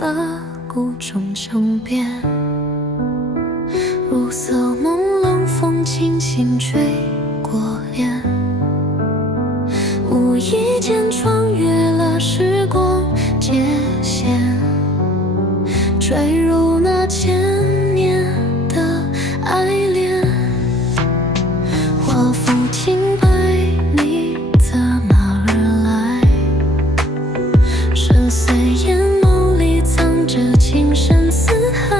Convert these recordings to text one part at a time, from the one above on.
色谷中城边，暮色朦胧，风轻轻吹过脸，无意间穿越了时光界限，坠入那千年的爱恋。画幅清白，你怎么而来？深邃眼眸里藏着情深似海，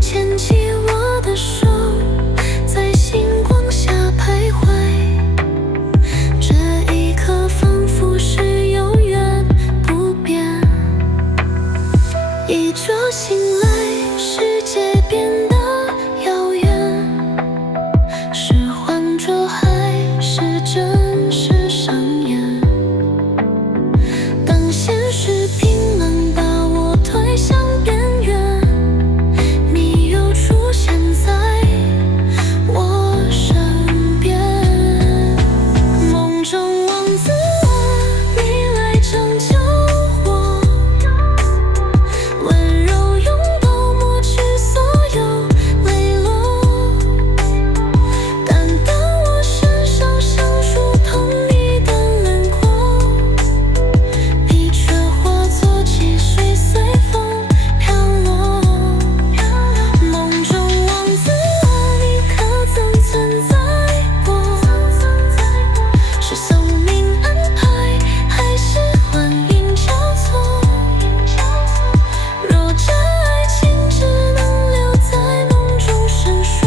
牵起我的手，在星光下徘徊。这一刻仿佛是永远不变。一觉醒来，世界变得遥远，是幻觉还是真实上演？当现实冰冷把我推向边缘，你又出现在我身边。梦中王子啊，你来拯救我，温柔拥抱抹去所有泪落。但当我身上生出疼你的轮廓，你却化作汽水随风飘落。梦中王子啊，你可曾存在过？是宿命安排，还是幻影交错？若这爱情只能留在梦中闪烁，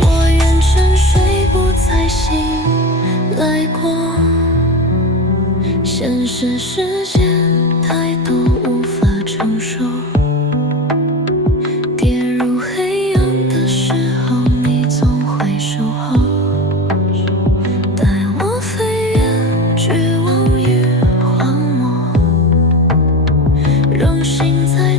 我愿沉睡不再醒来过。现实世界太多无法承受，跌入黑暗的时候，你总会守候，带我飞越绝望与荒漠，让心在